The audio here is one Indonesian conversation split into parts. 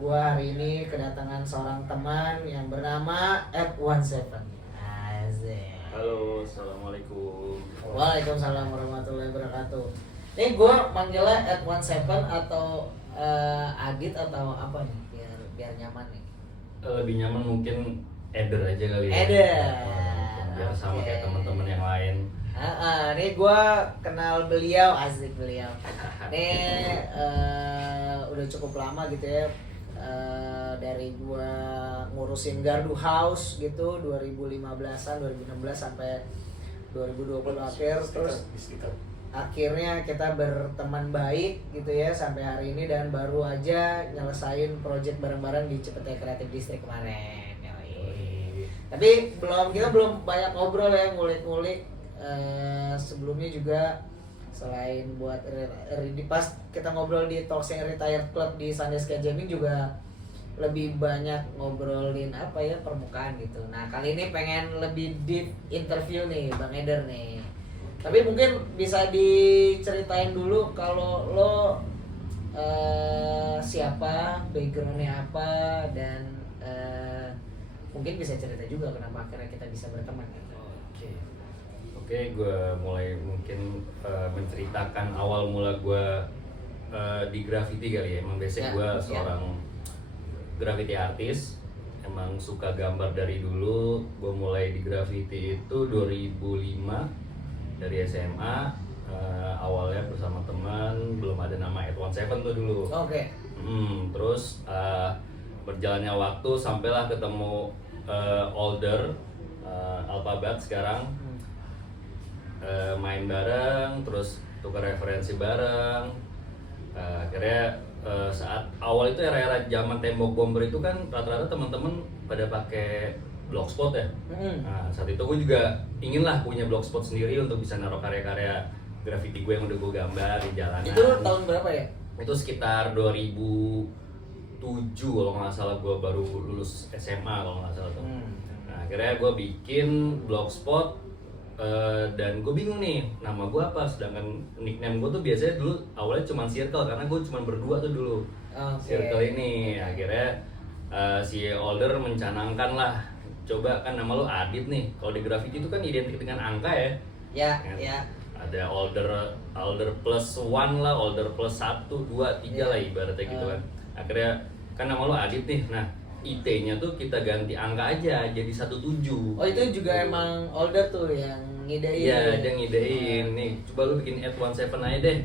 gua hari ini kedatangan seorang teman yang bernama Ed17. Asik. Halo, assalamualaikum. Waalaikumsalam warahmatullahi wabarakatuh. Ini gua manggilnya Ed17 atau Adit atau apa nih biar nyaman nih. Lebih nyaman mungkin Eder aja kali ya. Eder. Biar sama kayak teman-teman yang lain. Nih gue kenal beliau, asik beliau. Nih udah cukup lama gitu ya, dari gue ngurusin Gardu House gitu 2015an, 2016 sampai 2020 akhir, terus akhirnya kita berteman baik gitu ya sampai hari ini, dan baru aja nyelesain project bareng-bareng di Cipete Creative District kemarin. Yoi. Tapi kita belum banyak ngobrol ya, ngulik-ngulik. Sebelumnya juga selain buat di pas kita ngobrol di Talksing Retired Club di Sunday Sky Jamming juga lebih banyak ngobrolin apa ya, permukaan gitu. Nah kali ini pengen lebih deep interview nih Bang Eder nih. Tapi mungkin bisa diceritain dulu kalau lo siapa, backgroundnya apa, dan mungkin bisa cerita juga kenapa akhirnya kita bisa berteman gitu. Oke, gue mulai mungkin menceritakan awal mula gue di graffiti kali ya. Emang basic gue seorang graffiti artis. Emang suka gambar dari dulu. Gue mulai di graffiti itu 2005 dari SMA. Awalnya bersama teman, belum ada nama Ed17 tuh dulu. Oke. Terus berjalannya waktu sampailah ketemu Older, Alphabet sekarang. Main bareng, terus tukar referensi bareng. Akhirnya saat awal itu era-era zaman tembok bomber itu kan rata-rata teman-teman pada pakai blogspot ya. Nah, saat itu gue juga ingin lah punya blogspot sendiri untuk bisa naruh karya-karya graffiti gue yang udah gue gambar di jalanan. Itu tahun berapa ya? Itu sekitar 2007 kalau nggak salah, gue baru lulus SMA kalau nggak salah tuh. Nah, akhirnya gue bikin blogspot. Dan gue bingung nih nama gue apa, sedangkan nickname gue tuh biasanya dulu awalnya cuma Circle karena gue cuma berdua tuh dulu. Circle ini akhirnya si Older mencanangkan lah, coba kan nama lo Adit nih, kalau di graffiti itu kan identik dengan angka ya. Kan? Ada Older plus 1 lah, Older plus 1, 2, 3 lah ibaratnya gitu kan. Akhirnya kan nama lo Adit nih, nah IT-nya tuh kita ganti angka aja jadi 17. Oh itu juga emang Older tuh yang ngidein. Iya, dia ngidein. Nih, coba lu bikin Ed17 aja deh.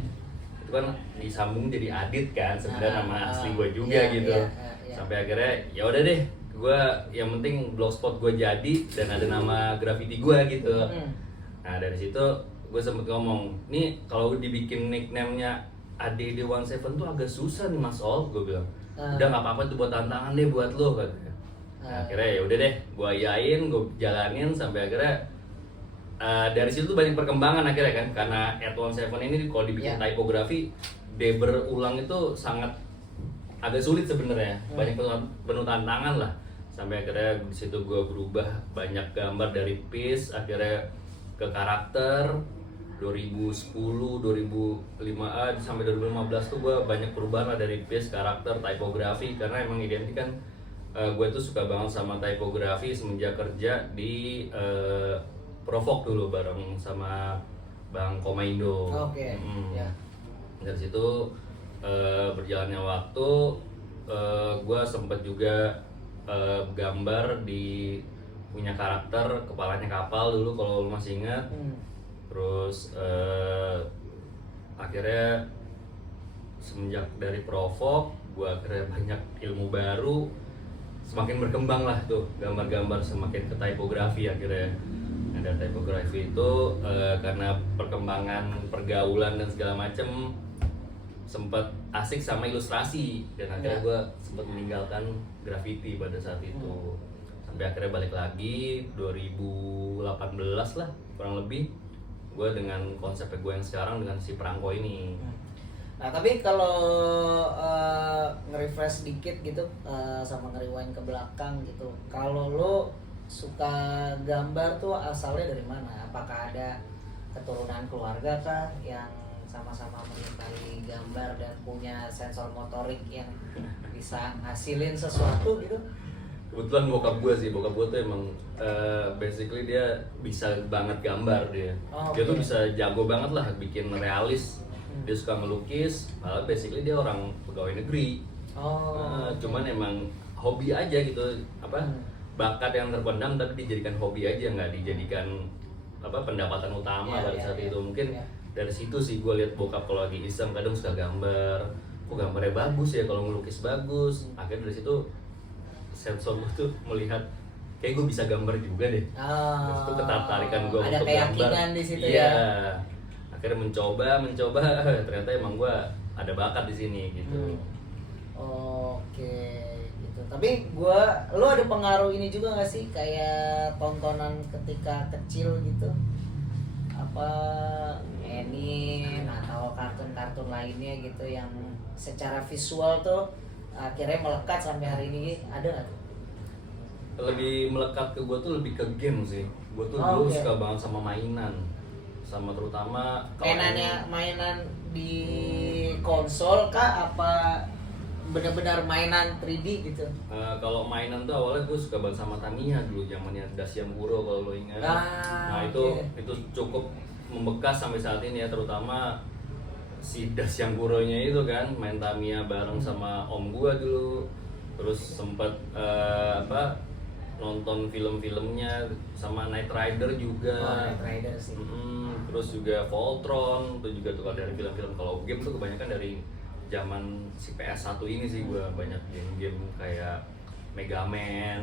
Itu kan disambung jadi Adit kan, sebenarnya nama asli gue juga gitu. Sampai akhirnya ya udah deh, gue yang penting blogspot gue jadi dan ada nama graffiti gue gitu. Nah, dari situ gue sempet ngomong, nih kalau dibikin nickname-nya ADD17 tuh agak susah nih Mas Ol, gue bilang. Udah nggak apa-apa tuh buat tantangan deh buat lo katanya. Nah, akhirnya ya udah deh, gue iyain, gue jalanin sampai akhirnya dari situ tuh banyak perkembangan akhirnya kan, karena Ed17 ini kalau dibikin typografi dia berulang itu sangat agak sulit sebenarnya, banyak penuh tantangan lah. Sampai akhirnya di situ gue berubah banyak gambar dari piece, akhirnya ke karakter. 2010, 2005 sampai 2015 tuh gue banyak perubahan lah dari piece, karakter, typografi, karena emang identik kan gue tuh suka banget sama typografi semenjak kerja di Provok dulu bareng sama Bang Komaindo. Dari situ berjalannya waktu gue sempet juga gambar di punya karakter kepalanya kapal dulu kalau lu masih ingat. Terus akhirnya semenjak dari Provok, gue akhirnya banyak ilmu baru, semakin berkembang lah tuh gambar-gambar, semakin ke typografi akhirnya. Ada typografi itu karena perkembangan pergaulan dan segala macem sempat asik sama ilustrasi, dan akhirnya gue sempat meninggalkan graffiti pada saat itu. Sampai akhirnya balik lagi 2018 lah kurang lebih, gue dengan konsep gue yang sekarang dengan si perangko ini. Nah tapi kalau nge-refresh dikit gitu sama nge-rewind ke belakang gitu, kalau lo suka gambar tuh asalnya dari mana? Apakah ada keturunan keluarga kah yang sama-sama menyukai gambar dan punya sensor motorik yang bisa ngasilin sesuatu gitu? Kebetulan bokap gue tuh emang basically dia bisa banget gambar dia. Dia tuh bisa jago banget lah bikin realis. Dia suka melukis, malah basically dia orang pegawai negeri. Cuman emang hobi aja gitu, bakat yang terpendam tapi dijadikan hobi aja, nggak dijadikan pendapatan utama pada saat itu. Mungkin dari situ sih gue lihat bokap kalau lagi iseng kadang suka gambar, kok gambarnya bagus ya, kalau ngelukis bagus. Akhirnya dari situ sensor gue tuh melihat kayak gue bisa gambar juga deh. Terus itu ketertarikan gue untuk gambar. Ada keyakinan di situ ya. Ya. Akhirnya mencoba, ternyata emang gue ada bakat di sini gitu. Oke, gitu. Tapi lu ada pengaruh ini juga nggak sih, kayak tontonan ketika kecil gitu? Apa anime atau kartun-kartun lainnya gitu yang secara visual tuh akhirnya melekat sampai hari ini, ada nggak tuh? Lebih melekat ke gue tuh lebih ke game sih. Gue tuh dulu suka banget sama mainan, sama terutama mainan di konsol kah, apa benar-benar mainan 3D gitu? Kalau mainan tuh awalnya gue suka banget sama Tamiya dulu, zamannya Dashiamuro kalau lo ingat. Itu cukup membekas sampai saat ini ya, terutama si Dashiamuro-nya itu kan, main Tamiya bareng sama om gua dulu. Terus sempet nonton film-filmnya sama Knight Rider juga. Knight Rider sih. Terus juga Voltron, itu juga tuh dari film-film. Kalau game tuh kebanyakan dari zaman si PS1 ini sih, gua banyak game-game kayak Mega Man.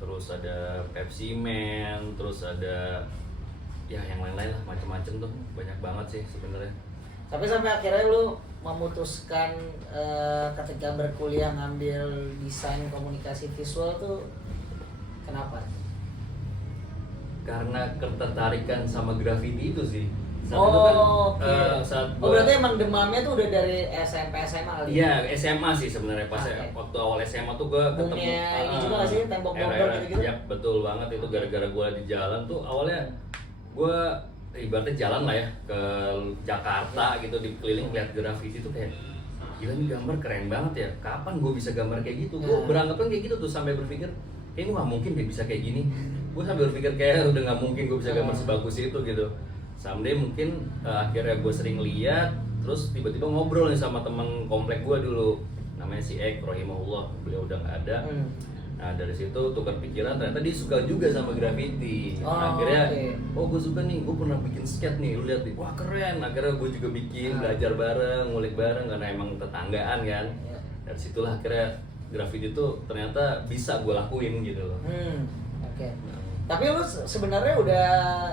Terus ada Pepsi Man, terus ada ya yang lain-lain lah, macem-macem tuh, banyak banget sih sebenarnya. Tapi sampai akhirnya lu memutuskan ketika berkuliah ngambil desain komunikasi visual tuh kenapa? Karena ketertarikan sama graffiti itu sih. Saat berarti emang demamnya tuh udah dari SMP SMA kali? Iya, SMA sih sebenarnya. Pas waktu awal SMA tuh gue ketemu ini juga gak sih, tembok Bogor gitu-gitu? Ya betul banget, itu gara-gara gue di jalan tuh awalnya gue ibaratnya jalan lah ya ke Jakarta gitu, di keliling lihat graffiti tuh kayak gila nih gambar keren banget ya, kapan gue bisa gambar kayak gitu. Gue beranggapan kayak gitu tuh, sampai berpikir kayak gue gak mungkin deh bisa kayak gini. Gue sampai berpikir kayak udah gak mungkin gue bisa gambar sebagus itu gitu. Someday mungkin akhirnya gue sering lihat, terus tiba-tiba ngobrol nih sama teman komplek gue dulu, namanya si Ek Rohimahullah, beliau udah gak ada. Nah dari situ tukar pikiran, ternyata dia suka juga sama graffiti. Akhirnya, gue suka nih, gue pernah bikin skate nih, lu lihat nih, wah keren. Akhirnya gue juga bikin, belajar bareng, ngulik bareng, karena emang tetanggaan kan. Dari situlah akhirnya graffiti itu ternyata bisa gue lakuin gitu loh. Tapi lu sebenarnya udah,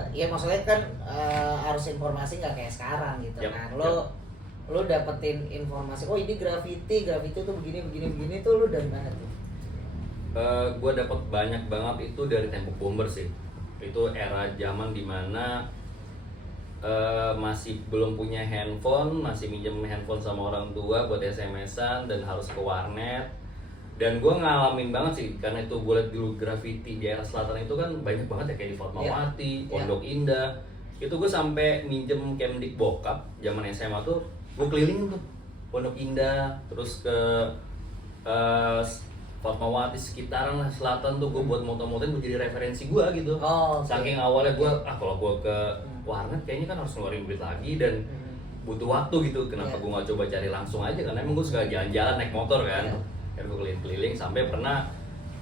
ya maksudnya kan harus informasi nggak kayak sekarang gitu kan. Lu dapetin informasi, oh ini graffiti tuh begini tuh lu dari mana tuh? Gue dapet banyak banget itu dari Tembok Bomber sih. Itu era zaman dimana masih belum punya handphone, masih minjem handphone sama orang tua buat SMS-an dan harus ke warnet. Dan gue ngalamin banget sih, karena itu gue liat dulu graffiti di daerah selatan itu kan banyak banget ya, kayak di Fatmawati, Pondok Indah. Itu gue sampai minjem Kemdik bokap zaman SMA tuh, gue keliling tuh Pondok Indah, terus ke Fatmawati sekitaran lah selatan tuh, gue buat moto-motoin, gue jadi referensi gue gitu. Saking awalnya gue, kalau gue ke warnet kayaknya kan harus ngeluarin duit lagi dan butuh waktu gitu. Kenapa gue nggak coba cari langsung aja, karena emang gue suka jalan-jalan naik motor kan. Gue keliling-keliling sampai pernah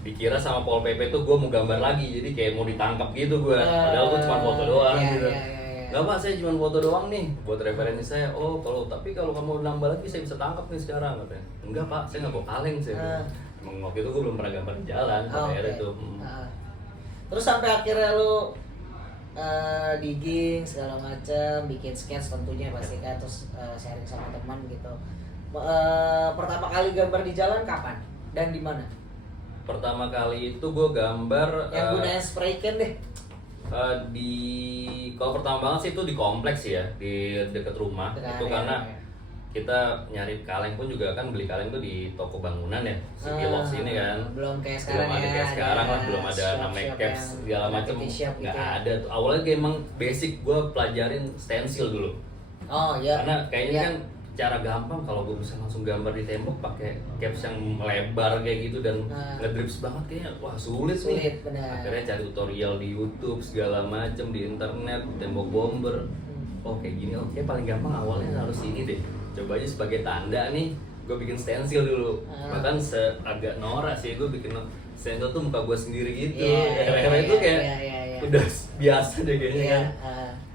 dikira sama Pol PP tuh gue mau gambar lagi, jadi kayak mau ditangkap gitu gue. Padahal gue cuma foto doang gitu. Gak Pak, saya cuma foto doang nih buat referensi saya. Tapi kalau kamu nambah lagi saya bisa tangkap nih sekarang katanya. Enggak Pak, saya nggak bawa kaleng saya. Emang waktu itu gue belum pernah gambar di jalan. Itu. Terus sampai akhirnya lu digging segala macam, bikin sketch tentunya pasti kan, terus sharing sama teman gitu. Pertama kali gambar di jalan kapan dan di mana? Pertama kali itu gue gambar yang gunanya spray can deh. Kalau pertama banget sih itu di kompleks ya, di dekat rumah. Itu karena kita nyari kaleng pun juga kan beli kaleng tuh di toko bangunan ya, Cipilox ini kan. Belum kayak sekarang belum ada kayak sekarang lah, belum ada namanya caps segala macam. Nggak ada tuh. Awalnya kayak emang basic gue pelajarin stensil dulu. Oh iya. Karena kayaknya Iya. kan cara gampang kalau gue bisa langsung gambar di tembok pakai caps yang lebar kayak gitu dan ngedrips banget kayaknya wah sulit nih. Benar. Akhirnya cari tutorial di YouTube segala macem di internet tembok bomber. Oh kayak gini, oke paling gampang awalnya harus ini deh. Coba aja sebagai tanda nih, gue bikin stencil dulu. Bahkan agak norak sih gue bikin stencil tuh muka gue sendiri gitu. Karena itu kayak udah biasa deh kayaknya kan.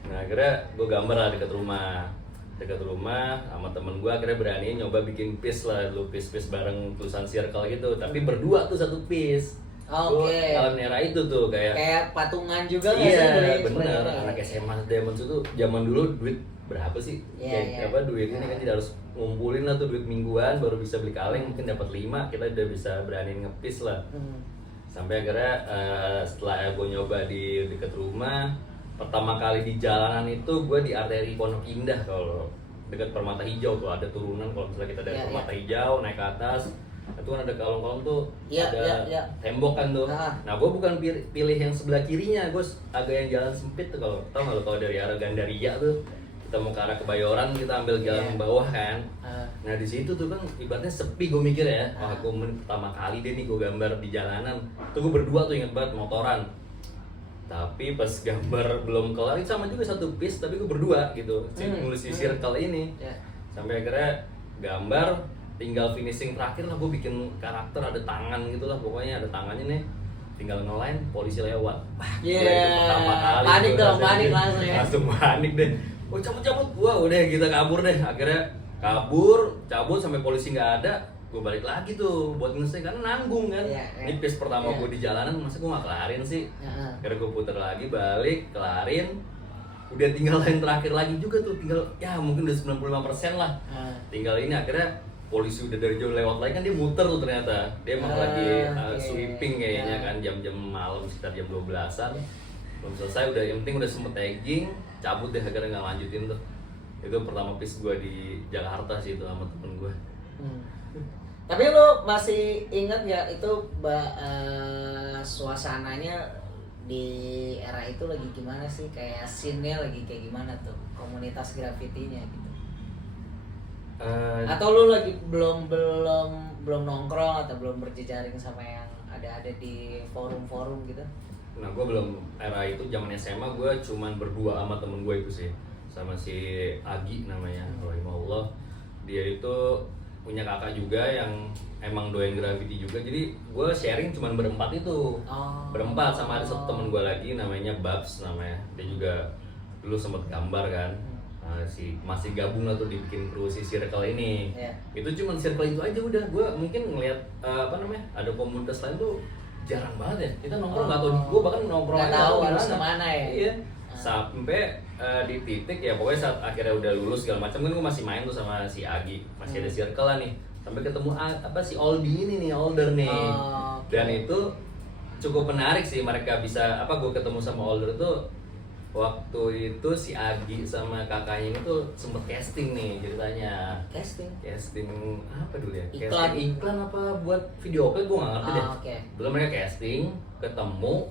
Nah akhirnya gue gambar lah dekat rumah sama temen gue, akhirnya berani nyoba bikin piece lah dulu, piece bareng tulisan circle gitu, tapi berdua tuh satu piece. Oke. Dalam era itu tuh kayak patungan juga nggak sih? Iya bener, anak SMA Diamonds itu zaman dulu duit berapa sih? Apa duit ini kan tidak harus ngumpulin lah tuh duit mingguan baru bisa beli kaleng, mungkin dapat 5 kita udah bisa berani ngepis lah. Sampai akhirnya setelah gue nyoba di dekat rumah, pertama kali di jalanan itu gue di arteri Pondok Indah, kalau dekat Permata Hijau tuh ada turunan, kalau misalnya kita dari Permata Hijau naik ke atas itu kan ada kolong-kolong tuh, ada tembok kan tuh. Nah gue bukan pilih yang sebelah kirinya, gue agak yang jalan sempit tuh, kalau tau nggak lo, kalau dari arah Gandaria tuh kita mau ke arah Kebayoran kita ambil jalan bawah kan. Nah di situ tuh kan ibaratnya sepi, gue mikir ya, wah gue pertama kali deh nih gue gambar di jalanan. Tuh gue berdua tuh inget banget motoran. Tapi pas gambar belum kelar, sama juga satu piece tapi gue berdua gitu, nulis di circle ini. Sampai akhirnya gambar, tinggal finishing terakhir lah, gue bikin karakter ada tangan gitu lah, pokoknya ada tangannya nih, tinggal nge-line polisi lewat. Pertama kali panik dong, panik langsung ya. Langsung panik deh. Oh cabut, wah udah kita kabur deh. Akhirnya cabut sampai polisi nggak ada, gue balik lagi tuh buat ngelesain karena nanggung kan. Ini piece pertama gue di jalanan, masa gue nggak kelarin sih. Akhirnya gue puter lagi, balik, kelarin. Udah tinggal line terakhir lagi juga tuh, tinggal ya mungkin udah 95% lah. Tinggal ini, akhirnya polisi udah dari jauh lewat lagi kan, dia muter tuh ternyata. Dia emang lagi sweeping kayaknya kan, jam-jam malam sekitar jam 12-an. Belum selesai, udah yang penting udah sempet tagging, cabut deh, akhirnya nggak lanjutin tuh. Itu pertama piece gue di Jakarta sih itu sama temen gue. Tapi lo masih ingat nggak itu suasananya di era itu lagi gimana sih, kayak scene-nya lagi kayak gimana tuh, komunitas grafitinya gitu? Atau lo lagi belum nongkrong atau belum berjejaring sama yang ada di forum-forum gitu? Nah gue belum, era itu zaman SMA gue cuman berdua sama temen gue itu sih, sama si Agi namanya, rahimahullah. Dia itu punya kakak juga yang emang doyan graffiti juga, jadi gue sharing cuman berempat itu. Berempat sama ada satu temen gue lagi namanya Babs namanya, dia juga dulu sempet gambar kan. Masih gabung lah tuh dibikin kru si circle ini. Itu cuman circle itu aja udah. Gue mungkin ngeliat ada komunitas lain tuh jarang banget ya, kita nongkrong nggak tahu. Gue bahkan nongkrong nggak tahu harus kemana ya. Iya. Sampai di titik ya pokoknya saat akhirnya udah lulus segala macam kan, gue masih main tuh sama si Agi, masih ada circle lah nih. Sampai ketemu si Oldi ini nih, Older nih. Dan itu cukup menarik sih, mereka bisa gue ketemu sama Older tuh waktu itu si Agi sama kakaknya itu sempet casting nih ceritanya. Casting apa dulu ya? Iklan apa buat video klip, gue nggak ngerti deh. Belum mereka casting, ketemu,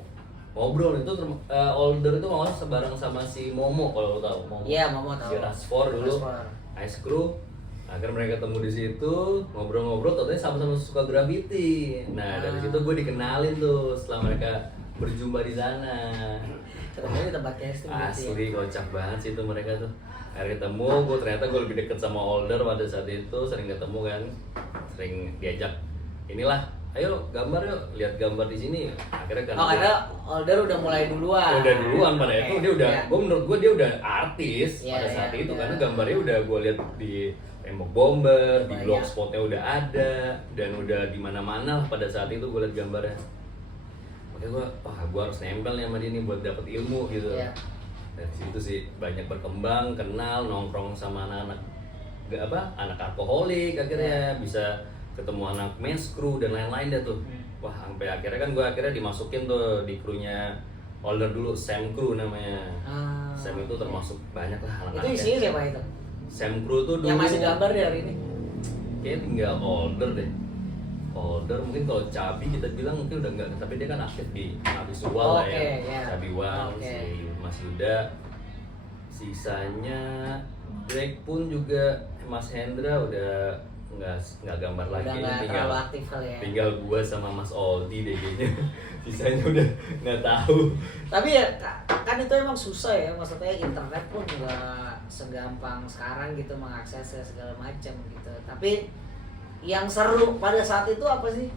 ngobrol itu Older itu mau sebareng sama si Momo, kalau lo tahu. Iya, Momo tahu. Si Rasfor dulu, Ice Crew. Akhirnya mereka ketemu di situ, ngobrol-ngobrol, ternyata sama-sama suka graffiti. Nah dari situ gue dikenalin tuh setelah mereka berjumpa di sana. Ketemu di tempat casting. Asli kocak banget sih itu mereka tuh. Akhirnya ketemu, ternyata gue lebih deket sama Older pada saat itu, sering ketemu kan, sering diajak. Inilah, ayo gambar yuk, lihat gambar di sini. Akhirnya karena Older udah mulai duluan. Udah duluan pada itu dia udah, menurut gue dia udah artis pada saat itu karena gambarnya udah gue lihat di tembok bomber, di blogspotnya udah ada dan udah di mana-mana lah pada saat itu gue lihat gambarnya. Makanya gue harus nempel nih sama dia nih buat dapet ilmu gitu. Dari situ sih banyak berkembang, kenal, nongkrong sama anak-anak anak alkoholik, akhirnya bisa ketemu anak men's crew dan lain-lain dah tuh. Wah sampai akhirnya kan gue dimasukin tuh di krunya Older dulu, Sam Crew namanya. Sam itu termasuk banyak lah anak-anak. Itu isinya siapa itu? Sam Crew tuh dulu yang masih gambar deh hari ini? Kayaknya tinggal Older deh. Older mungkin kalau Cabi kita bilang mungkin udah enggak, tapi dia kan aktif di visual lah ya. Cabi Wan, si Mas Yuda. Sisanya Drake pun juga Mas Hendra udah nggak gambar lagi, udah nggak terlalu aktif kali ya. Tinggal gua sama Mas Oldi deh kayaknya. Sisanya udah nggak tahu. Tapi ya kan itu emang susah ya, maksudnya internet pun nggak segampang sekarang gitu mengakses segala macam gitu. Tapi yang seru pada saat itu apa sih?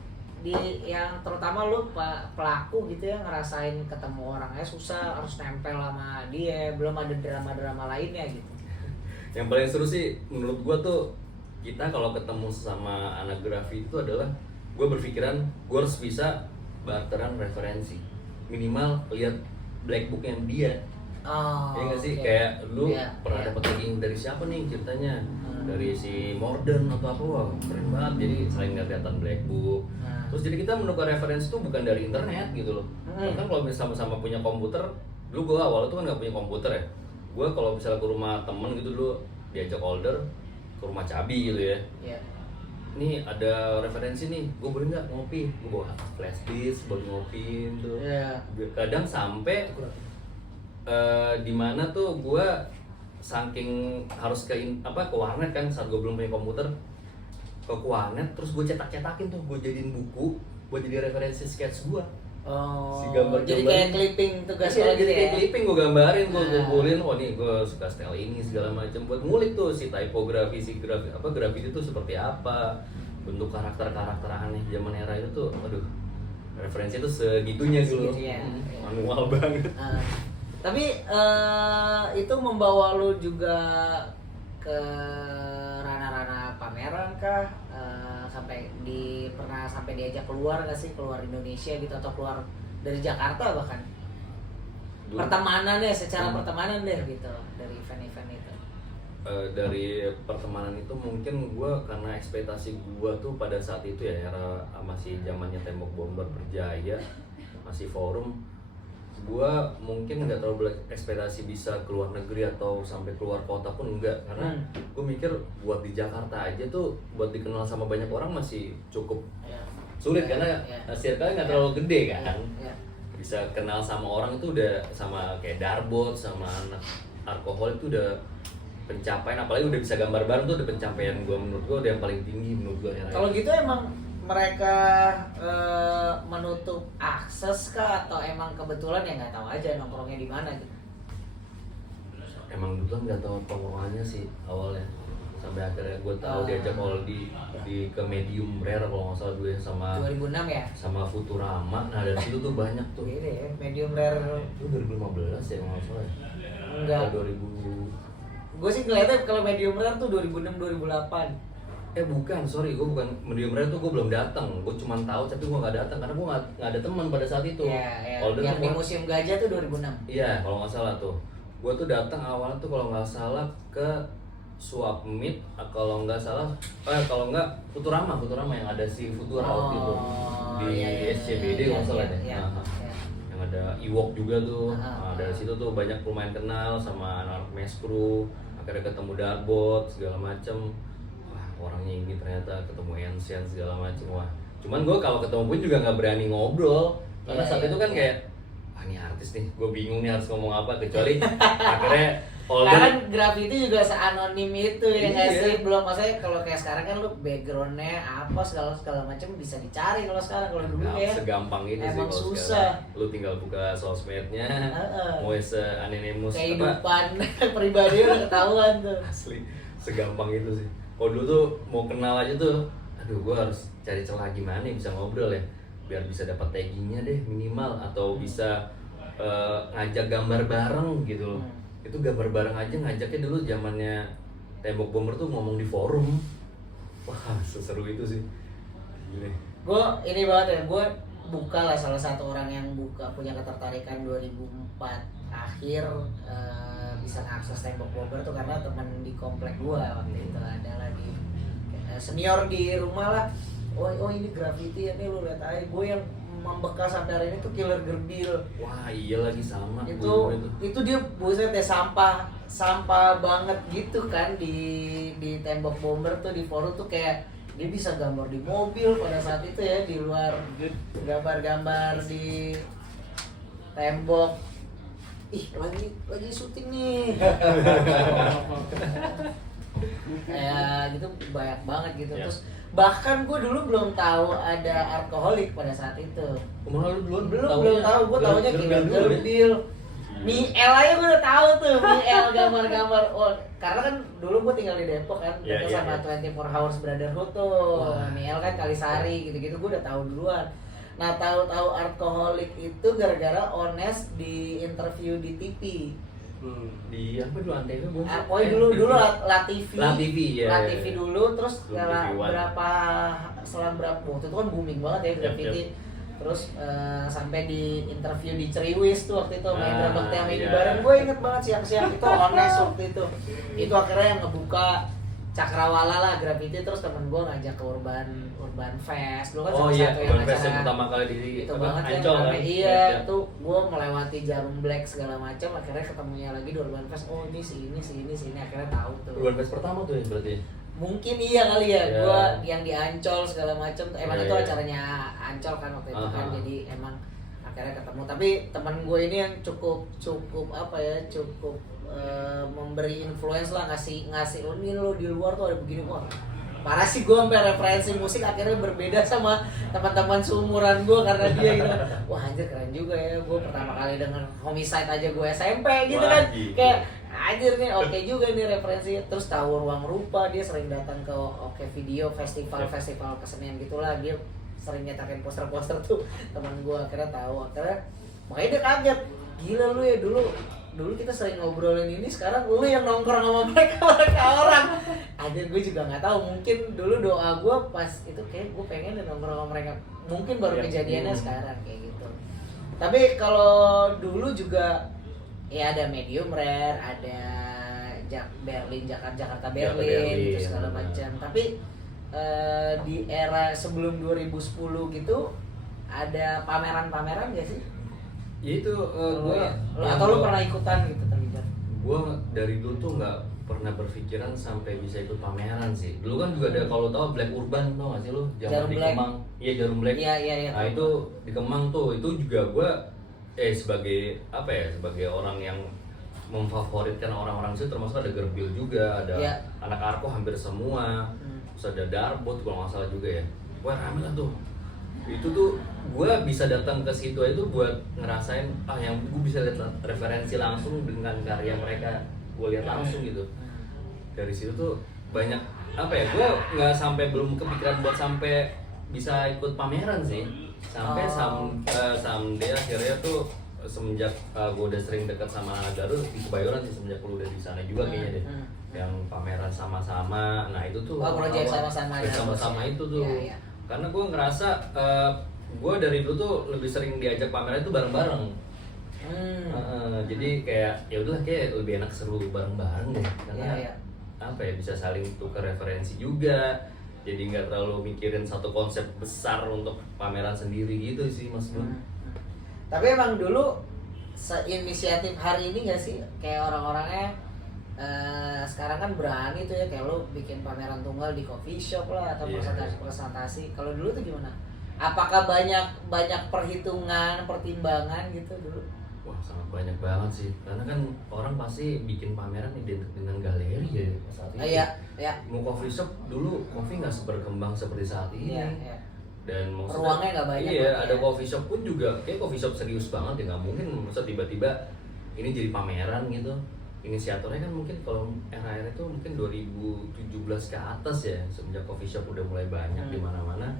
Yang terutama lu pelaku gitu ya, ngerasain ketemu orangnya susah, harus nempel sama dia, belum ada drama-drama lainnya gitu. Yang paling seru sih menurut gua tuh, kita kalau ketemu sama anak graffiti itu adalah gua berpikiran gua harus bisa barteran referensi, minimal lihat black booknya dia. Ya nggak sih, kayak lu pernah dapat tagging dari siapa nih ceritanya, dari si Morden atau apa, wah keren banget, jadi saling nggak kelihatan black book. Terus jadi kita menukar referensi tuh bukan dari internet gitu loh. Kan kalau misalnya sama-sama punya komputer, dulu gue awalnya tuh kan nggak punya komputer ya. Gue kalau misalnya ke rumah temen gitu dulu, diajak older ke rumah cabi gitu ya. Nih ada referensi nih, gue boleh nggak ngopi? Gue bawa flash disk buat ngopiin tuh. Kadang sampai di mana tuh gue saking harus ke warnet kan, saat gue belum punya komputer, ke warnet terus gue cetak-cetakin tuh, gue jadiin buku buat jadi referensi sketch gue. Si gambar jadi kayak clipping tugas gitu ya. Kayak clipping gue gambarin, gue kumpulin, oh nih gue suka style ini segala macam, buat ngulik tuh si typography, si grafiti itu seperti apa, bentuk karakter aneh zaman era itu tuh, aduh, referensi itu segitunya dulu. Manual banget. Tapi itu membawa lu juga ke ranah-ranah pameran kah? Pernah sampai diajak keluar nggak sih, keluar Indonesia gitu, atau keluar dari Jakarta bahkan? Pertemanan ya, secara pertemanan deh gitu, dari event-event itu. Dari pertemanan itu mungkin gue, karena ekspektasi gue tuh pada saat itu ya, era masih zamannya Tembok Bomber berjaya, masih forum, gue mungkin nggak terlalu berekspektasi bisa keluar negeri atau sampai keluar kota pun enggak, karena gue mikir buat di Jakarta aja tuh buat dikenal sama banyak orang masih cukup sulit, karena circle-nya nggak terlalu gede kan. Bisa kenal sama orang itu udah sama kayak Darbot sama anak alkohol itu udah pencapaian, apalagi udah bisa gambar bareng tuh udah pencapaian gue, menurut gue udah yang paling tinggi menurut gue. Kalau gitu emang mereka menutup akses kah, atau emang kebetulan ya nggak tahu aja nongkrongnya di mana gitu? Emang kebetulan nggak tahu nongkrongannya sih awalnya, sampai akhirnya gue tahu diajak Oldi ke Medium Rare kalau nggak salah, gue sama 2006 ya, sama Futurama. Nah dari situ tuh banyak tuh. Ini ya, Medium Rare itu 2015 ya kalau nggak salah. Enggak. 2000. Gue sih ngeliatnya kalau Medium Rare tuh 2006-2008. Bukan, sorry, gue bukan Medium Rare tuh, gue belum datang, gue cuma tahu tapi gue nggak datang karena gue nggak ada teman pada saat itu. Yang di Museum Gajah tuh 2006. Iya, kalau nggak salah tuh, gue tuh datang awalnya tuh kalau nggak salah ke Swap Meet, kalau nggak salah, kalau nggak Futurama yang ada si Futura waktu itu di SCBD kalau nggak salah deh. Yang ada Ewok juga tuh. Dari situ tuh banyak lumayan kenal sama anak-anak Meskru, akhirnya ketemu Darbot segala macem. Orangnya ini ternyata, ketemu Ancient segala macam. Wah, cuman gue kalau ketemu pun juga nggak berani ngobrol karena saat itu kan kayak, wah ini artis nih, gue bingung nih harus ngomong apa, kecuali akhirnya karena graffiti juga seanonim itu ya nggak sih, belum, maksudnya kalau kayak sekarang kan lu backgroundnya apa segala macam bisa dicari, kalau sekarang, kalau dulu ya segampang itu emang sih, susah. Lu tinggal buka sosmednya, mau se-anonymous kehidupan pribadi udah ketahuan tuh. Asli segampang itu sih. Kalau dulu tuh mau kenal aja tuh, aduh gue harus cari celah gimana nih bisa ngobrol ya, biar bisa dapat taggingnya deh minimal, atau bisa ngajak gambar bareng gitu loh. Itu gambar bareng aja ngajaknya dulu zamannya Tembok Bomber tuh ngomong di forum. Wah seseru itu sih. Gue ini banget ya, gue buka lah salah satu orang yang punya ketertarikan 2004 akhir bisa akses Tembok Bomber tuh karena teman di komplek gue waktu itu adalah di senior di rumah lah. Oh ini graffiti ya nih, lu lihat aja. Gue yang membekas sampai hari ini tuh Killer Gerbil. Wah iya lagi sama. Itu dia buset deh, sampah banget gitu kan di Tembok Bomber tuh, di forum tuh kayak dia bisa gambar di mobil pada saat itu ya, di luar gambar-gambar di tembok. ih lagi syuting nih. Ya gitu banyak banget gitu. Ya. Terus bahkan gue dulu belum tahu ada alkoholik pada saat itu. Umur lu duluan Belum tahu, gue taunya Gerbil. Miel aja gue udah tahu tuh, Miel gambar-gambar. Oh, karena kan dulu gue tinggal di Depok kan, Yeah, sama 24 Hours Brotherhood tuh. Wah. Miel kan Kalisari gitu-gitu gue udah tahu duluan. Nah, tahu-tahu alkoholik itu gara-gara Ones di interview di TV. Di apa dulu Antv gue? Pokoknya dulu La TV. La TV ya. La TV dulu, terus Belum TV One. selang berapa waktu itu kan booming banget ya graffiti. Yep. Terus sampai di interview di Ceriwis tuh waktu itu sama Indra Bekti sama Edi iya. Bareng. Gue inget banget siang-siang itu Ones waktu itu. Itu akhirnya yang ngebuka Cakrawala lah graffiti. Terus temen gue ngajak ke Urban Fest. Dulu kan Oh salah iya, satu yang Urban Fest yang acara pertama kali di itu apa, banget ya Ancol kan? rame. Iya, tuh gue melewati Jarum Black segala macam, akhirnya ketemunya lagi di Urban Fest. Oh ini si ini akhirnya tahu tuh. Urban Fest pertama tuh ya berarti. Mungkin iya kali ya, Ya. gue yang di Ancol segala macam. Emang Ya, itu ya. acaranya Ancol kan waktu itu kan, Aha. jadi emang akhirnya ketemu. Tapi teman gue ini yang cukup apa ya, cukup memberi influence lah, ngasih oh, ini lo di luar tuh ada begini. Wah parah sih, gue sampai referensi musik akhirnya berbeda sama teman-teman seumuran gue karena dia gitu. Wah anjir keren juga ya, gue pertama kali denger Homicide aja gue SMP gitu. Wah, kan gitu. kayak anjir nih oke juga nih referensi. Terus tahu Ruang Rupa, dia sering datang ke Oke Video festival kesenian gitulah, dia sering nyetakin poster-poster tuh. Teman gue akhirnya tahu, akhirnya makanya dia kaget, gila lu ya, dulu kita sering ngobrolin ini, sekarang lu yang nongkrong sama mereka orang. Anjir gue juga nggak tahu, mungkin dulu doa gue pas itu kayak gue pengen nongkrong sama mereka, mungkin baru Ya. kejadiannya sekarang kayak gitu. Tapi kalau dulu juga ya ada Medium Rare, ada Jakarta Berlin gitu segala macam. Tapi di era sebelum 2010 gitu ada pameran-pameran nggak sih? Ya itu Atau lu pernah ikutan gitu terlibat? Gue dari dulu tuh nggak pernah berpikiran sampai bisa ikut pameran sih. Dulu kan juga ada, kalau tau Black Urban, tau gak sih lu? Jarum Di Black. Kemang. Iya Jarum Black. Iya. Nah itu di Kemang tuh, itu juga gue sebagai apa ya, sebagai orang yang memfavoritkan orang-orang situ, termasuk ada Gerbil juga, ada Iya. anak Arko hampir semua, terus ada Darbot kalau nggak salah juga ya. Wah rame lah tuh. Itu tuh gue bisa datang ke situ itu buat ngerasain yang gue bisa lihat referensi langsung dengan karya mereka, gue lihat langsung gitu. Dari situ tuh banyak apa ya, gue nggak sampai belum kepikiran buat sampai bisa ikut pameran sih, sampai someday akhirnya tuh semenjak gue udah sering dekat sama Garut di Kebayoran sih, semenjak lu udah di sana juga kayaknya deh, yang pameran sama-sama. Nah itu tuh proyek sama-sama itu tuh. Iya. Karena gue ngerasa gue dari dulu tuh lebih sering diajak pameran itu bareng-bareng. Jadi kayak ya udah kayak lebih enak seru bareng-bareng deh, karena Iya. apa ya, bisa saling tukar referensi juga. Jadi nggak terlalu mikirin satu konsep besar untuk pameran sendiri gitu sih mas Gun. Tapi emang dulu inisiatif hari ini nggak sih, kayak orang-orangnya sekarang kan berani tuh ya, kayak lo bikin pameran tunggal di coffee shop lah atau presentasi. Kalau dulu tuh gimana? Apakah banyak perhitungan, pertimbangan gitu dulu? Wah sangat banyak banget sih, karena kan orang pasti bikin pameran identik dengan galeri ya saat ini. Iya. Mau coffee shop dulu, coffee nggak berkembang seperti saat ini. Iya. Dan maksudnya, Ruangnya nggak banyak. iya, banget ada ya. coffee shop pun juga, kayak coffee shop serius banget ya, nggak mungkin maksudnya tiba-tiba ini jadi pameran gitu. Inisiatornya kan mungkin kalau era-era itu mungkin 2017 ke atas ya, semenjak coffee shop udah mulai banyak di mana-mana,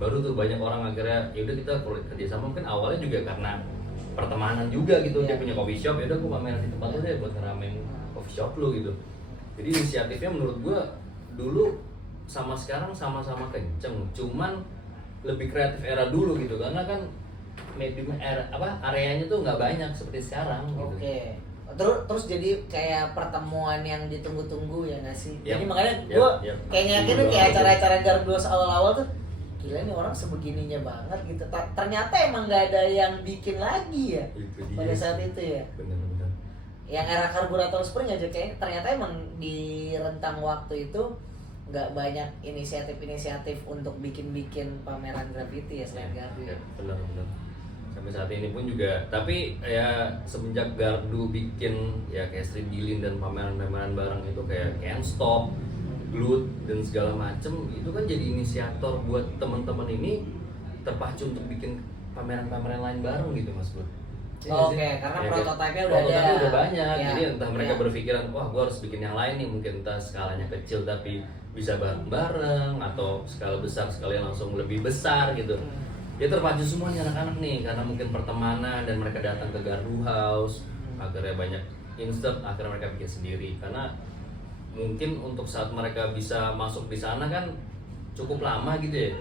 baru tuh banyak orang akhirnya ya udah kita kerjasama. Mungkin awalnya juga karena pertemanan juga gitu, dia punya coffee shop, ya udah gua pameran di tempat lu deh buat ngeramein coffee shop lu gitu. Jadi inisiatifnya menurut gua dulu sama sekarang sama-sama kenceng, cuman lebih kreatif era dulu gitu, karena kan medium era areanya tuh nggak banyak seperti sekarang gitu. Oke. Terus jadi kayak pertemuan yang ditunggu-tunggu ya nggak sih? Yap. Jadi makanya Yap, gue yap. kayak yakin kayak acara-acara Gardos awal-awal tuh, gila nih orang sebegininya banget gitu. Ternyata emang nggak ada yang bikin lagi ya Itu dia pada sih. saat itu ya. Bener-bener. Yang era karburator spring aja kayak ternyata emang di rentang waktu itu nggak banyak inisiatif untuk bikin pameran graffiti ya selain Gardu ya. Bener-bener. sampai saat ini pun juga. Tapi ya semenjak Gardu bikin ya kayak street dealing dan pameran-pameran barang itu kayak Can't Stop, Glut dan segala macem, itu kan jadi inisiator buat teman-teman ini terpacu untuk bikin pameran-pameran lain bareng gitu Mas Bud. Oke, karena prototipe-nya udah ada. Prototipe udah banyak, ya. jadi entah mereka berpikiran, wah gue harus bikin yang lain nih, mungkin entah skalanya kecil tapi bisa bareng-bareng, atau skala besar sekali langsung lebih besar gitu. Ya terpacu semuanya anak-anak nih, karena mungkin pertemanan dan mereka datang ke Gardu House, akhirnya banyak insert, akhirnya mereka bikin sendiri. Karena mungkin untuk saat mereka bisa masuk di sana kan cukup lama gitu ya.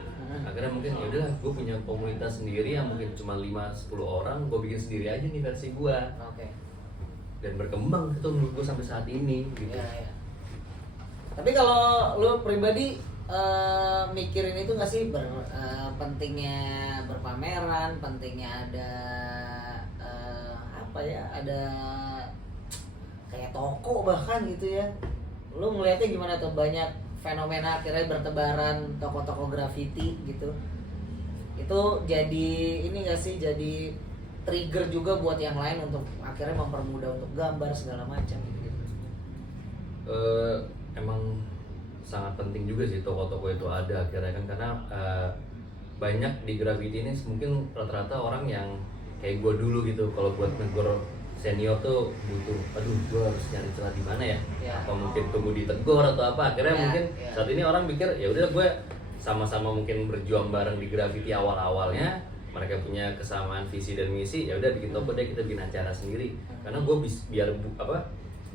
Akhirnya mungkin ya udahlah, gue punya komunitas sendiri yang mungkin cuma 5-10 orang, gue bikin sendiri aja nih versi gue. Oke. Dan berkembang itu menurut gue sampai saat ini gitu. Ya. Tapi kalau lo pribadi mikirin itu nggak sih pentingnya berpameran, pentingnya ada ada kayak toko bahkan gitu ya. Lo ngelihatnya gimana tuh, banyak fenomena akhirnya bertebaran toko-toko graffiti gitu. Itu jadi ini nggak sih, jadi trigger juga buat yang lain untuk akhirnya mempermudah untuk gambar segala macam gitu. Emang sangat penting juga sih toko-toko itu ada akhirnya kan, karena banyak di graffiti ini mungkin rata-rata orang yang kayak gue dulu gitu, kalau buat negur senior tuh butuh, aduh gue harus nyari celah di mana ya, atau mungkin tunggu ditegur atau apa. Akhirnya mungkin saat ini orang pikir ya udah gue sama-sama mungkin berjuang bareng di graffiti awalnya, mereka punya kesamaan visi dan misi, ya udah bikin toko deh, kita bikin acara sendiri. Karena gue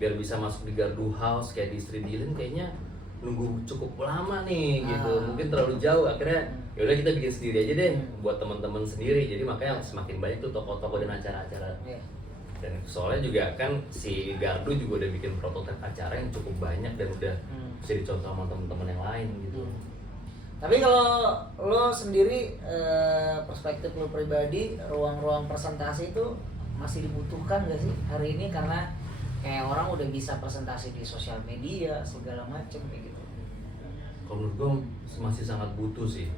biar bisa masuk di Gardu House kayak di street dealing kayaknya nunggu cukup lama nih gitu, mungkin terlalu jauh. Akhirnya ya udah kita bikin sendiri aja deh buat teman-teman sendiri. Jadi makanya semakin banyak tuh toko-toko dan acara-acara. Dan soalnya juga kan si Gardu juga udah bikin prototipe acara yang cukup banyak dan udah bisa dicontoh sama teman-teman yang lain gitu. Tapi kalau lo sendiri, perspektif lo pribadi, ruang-ruang presentasi itu masih dibutuhkan gak sih hari ini? Karena kayak orang udah bisa presentasi di sosial media segala macem kayak gitu. Kalau menurut gue masih sangat butuh sih.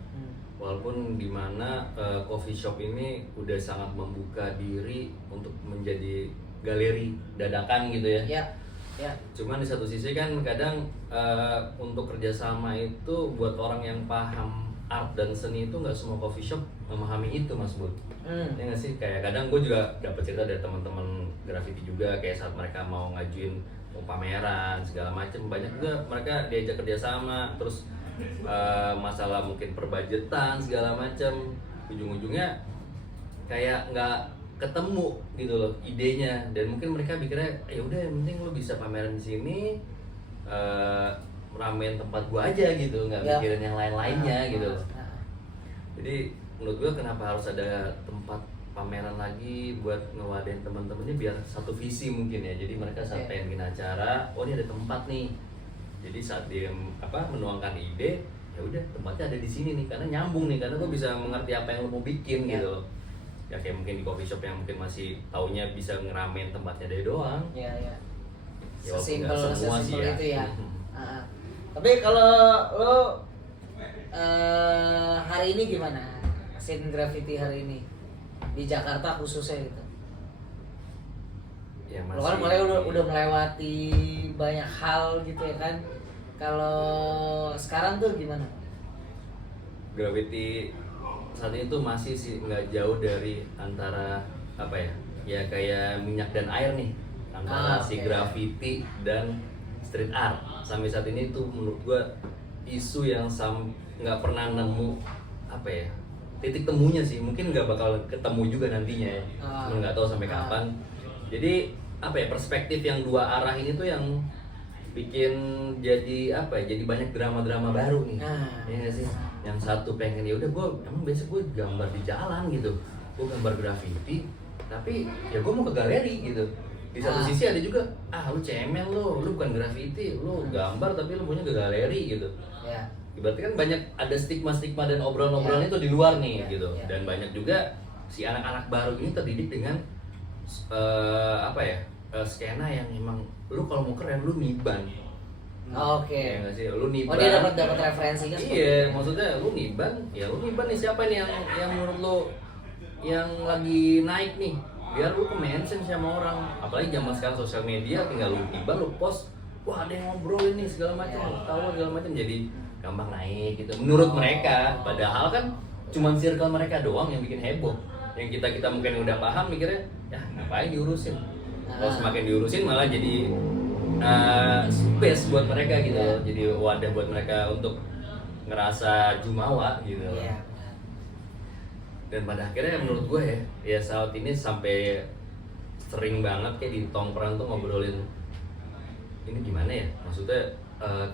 Walaupun dimana coffee shop ini udah sangat membuka diri untuk menjadi galeri dadakan gitu ya. Ya. Cuman di satu sisi kan kadang untuk kerjasama itu buat orang yang paham art dan seni itu nggak semua coffee shop memahami itu Mas Bud. Ya nggak sih, kayak kadang gue juga dapat cerita dari teman-teman graffiti juga, kayak saat mereka mau ngajuin pameran segala macem, banyak juga mereka diajak kerjasama, terus masalah mungkin perbudgetan segala macem, ujung-ujungnya kayak nggak ketemu gitu loh idenya, dan mungkin mereka pikirnya ya udah yang penting lo bisa pameran di sini, ramein tempat gua aja gitu, nggak mikirin yang lain-lainnya gitu loh. Jadi menurut gua kenapa harus ada tempat pameran lagi buat ngewadain teman-temannya biar satu visi mungkin ya. Jadi mereka saat pengen bikin acara, oh ini ada tempat nih. Jadi saat dia menuangkan ide, ya udah tempatnya ada di sini nih, karena nyambung nih, karena gue bisa mengerti apa yang lo mau bikin gitu loh. Ya kayak mungkin di coffee shop yang mungkin masih taunya bisa ngeramein tempatnya dia doang. Ya. Ya, Sesimpel sih itu ya. Tapi kalau lo hari ini gimana? Scene graffiti hari ini di Jakarta khususnya gitu. Ya, lo kan udah melewati banyak hal gitu ya kan. Kalau sekarang tuh gimana? Graffiti saat itu masih sih nggak jauh dari antara apa ya? Ya kayak minyak dan air nih, antara si graffiti dan street art. Sampai saat ini tuh menurut gua isu yang nggak pernah nemu apa ya, titik temunya sih. Mungkin nggak bakal ketemu juga nantinya ya. Cuma nggak tahu sampai kapan. Jadi apa ya, perspektif yang dua arah ini tuh yang bikin jadi apa ya, jadi banyak drama-drama baru nih. Ya nggak sih? Yang satu pengen ya udah gue emang biasa gue gambar di jalan gitu, gue gambar graffiti, tapi ya gue mau ke galeri gitu. Di satu sisi ada juga, lu cemen lu bukan graffiti, lu gambar tapi lu punya ke galeri gitu. Berarti kan banyak ada stigma-stigma dan obrolan-obrolan itu di luar nih gitu. Dan banyak juga si anak-anak baru ini terdidik dengan skena yang emang lu kalau mau keren lu niban. Ya nggak sih, lu niban. Dia dapat referensi kan? Iya, maksudnya lu niban nih siapa nih yang menurut lu yang lagi naik nih, biar lu ke mention sama orang. Apalagi zaman sekarang sosial media, tinggal lu tiba lu post, wah ada yang ngobrol ini segala macam, tahu segala macam, jadi gampang naik gitu. Menurut mereka, padahal kan cuman circle mereka doang yang bikin heboh. Yang kita mungkin udah paham mikirnya, ya ngapain diurusin? Kalau semakin diurusin malah jadi space buat mereka gitu, jadi wadah buat mereka untuk ngerasa jumawa gitu. Dan pada akhirnya menurut gue ya saat ini sampai sering banget kayak di tongkrongan tuh ngobrolin ini gimana ya, maksudnya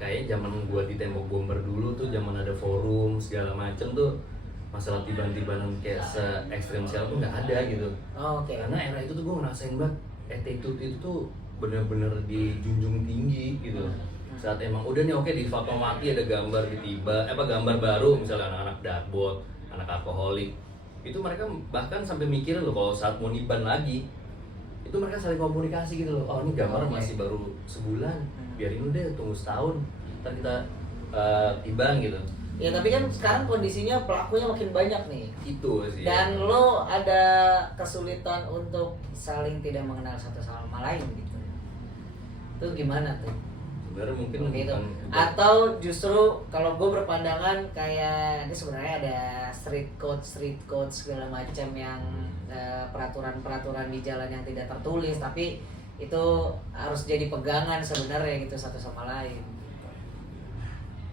kayak zaman gue di Tembok Bomber dulu tuh, zaman ada forum segala macem tuh, masalah tiban-tibanan kayak se-ekstrem sial tuh nggak ada gitu. Karena era itu tuh gue ngerasain banget attitude itu tuh bener-bener dijunjung tinggi gitu. Saat emang udah nih oke, di Fatmawati ada gambar di tiba, gambar baru misalnya anak-anak dartboard, anak alkoholik, itu mereka bahkan sampai mikir loh kalau saat mau niban lagi, itu mereka saling komunikasi gitu loh. Oh ini gambar masih baru sebulan, biarin udah tunggu setahun, ntar kita tiban gitu. Ya tapi kan sekarang kondisinya pelakunya makin banyak nih. Itu sih. Dan lo ada kesulitan untuk saling tidak mengenal satu sama lain gitu. Itu gimana tuh? Sebenarnya mungkin gitu. Atau justru kalau gue berpandangan kayak ini sebenarnya ada street code segala macam yang peraturan-peraturan di jalan yang tidak tertulis, tapi itu harus jadi pegangan sebenarnya gitu satu sama lain.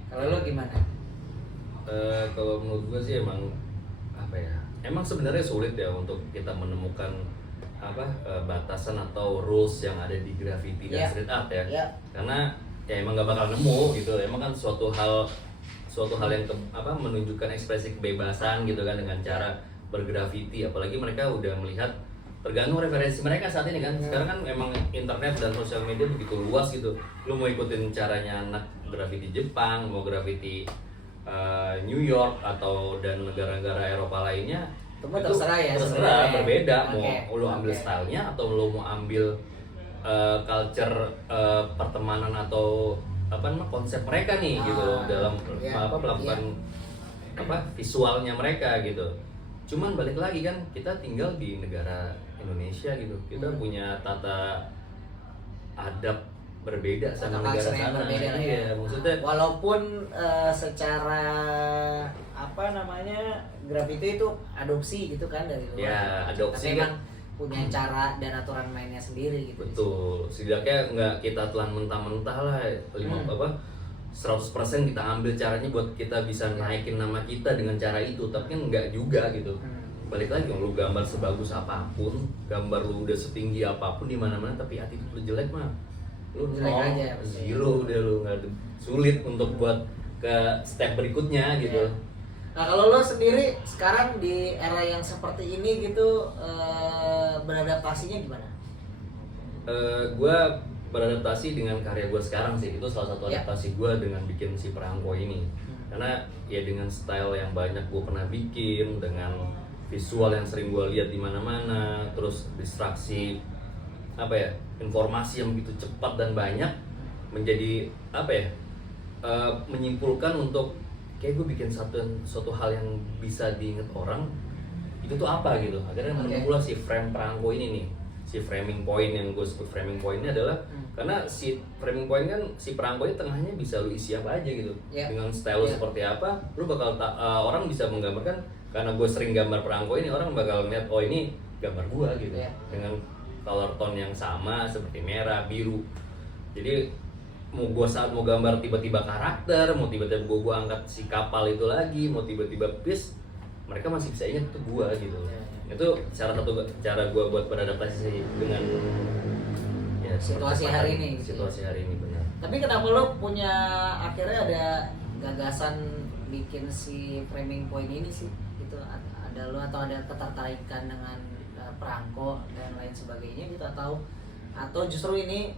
Kalau lo gimana? Kalau menurut gue sih emang emang sebenarnya sulit ya untuk kita menemukan batasan atau rules yang ada di graffiti dan street art ya. Karena ya emang gak bakal nemu gitu. Emang kan suatu hal yang menunjukkan ekspresi kebebasan gitu kan dengan cara bergrafiti. Apalagi mereka udah melihat, tergantung referensi mereka saat ini kan. Sekarang kan emang internet dan sosial media begitu luas gitu. Lu mau ikutin caranya anak grafiti Jepang, mau grafiti New York atau dan negara-negara Eropa lainnya, itu terserah ya, berbeda. Mau lu ambil stylenya atau lu mau ambil culture pertemanan atau konsep mereka nih gitu dalam melakukan visualnya mereka gitu. Cuman balik lagi kan, kita tinggal di negara Indonesia gitu, kita punya tata adab berbeda sama negara sana. Iya, maksudnya walaupun secara graffiti itu adopsi gitu kan dari luar. Ya, adopsi tapi kan punya cara dan aturan mainnya sendiri gitu. Betul. Setidaknya nggak kita telan mentah-mentah lah 100% kita ambil caranya buat kita bisa naikin nama kita dengan cara itu, tapi kan nggak juga gitu. Balik lagi, lu gambar sebagus apapun, gambar lu udah setinggi apapun di mana-mana, tapi attitude lu jelek mah, lu aja, zero udah, lu nggak sulit untuk buat ke step berikutnya gitu. Nah kalau lo sendiri sekarang di era yang seperti ini gitu, beradaptasinya gimana? Gue beradaptasi dengan karya gue sekarang sih, itu salah satu adaptasi gue dengan bikin si Perangko ini. Karena ya dengan style yang banyak gue pernah bikin, dengan visual yang sering gue lihat di mana-mana, terus distraksi informasi yang begitu cepat dan banyak, menjadi menyimpulkan untuk kayak gue bikin suatu hal yang bisa diingat orang, itu tuh apa gitu. Akhirnya menemulah si frame Perangko ini nih, si framing point yang gue sebut framing point ini adalah karena si framing point kan si Perangko ini tengahnya bisa lu isi apa aja gitu. Dengan style lu seperti apa, lu bakal orang bisa menggambarkan. Karena gue sering gambar Perangko ini, orang bakal ngeliat oh ini gambar gue gitu, dengan color tone yang sama seperti merah, biru. Jadi saat mau gambar tiba-tiba karakter, mau tiba-tiba gue angkat si kapal itu lagi, mau tiba-tiba piece, mereka masih bisa ingat itu gue gitu. Itu salah satu cara gue buat beradaptasi dengan situasi hari ini. Situasi hari ini benar. Tapi kenapa lo punya akhirnya ada gagasan bikin si framing point ini sih? Gitu, ada lo atau ada ketertarikan dengan Perangko dan lain sebagainya gitu, atau justru ini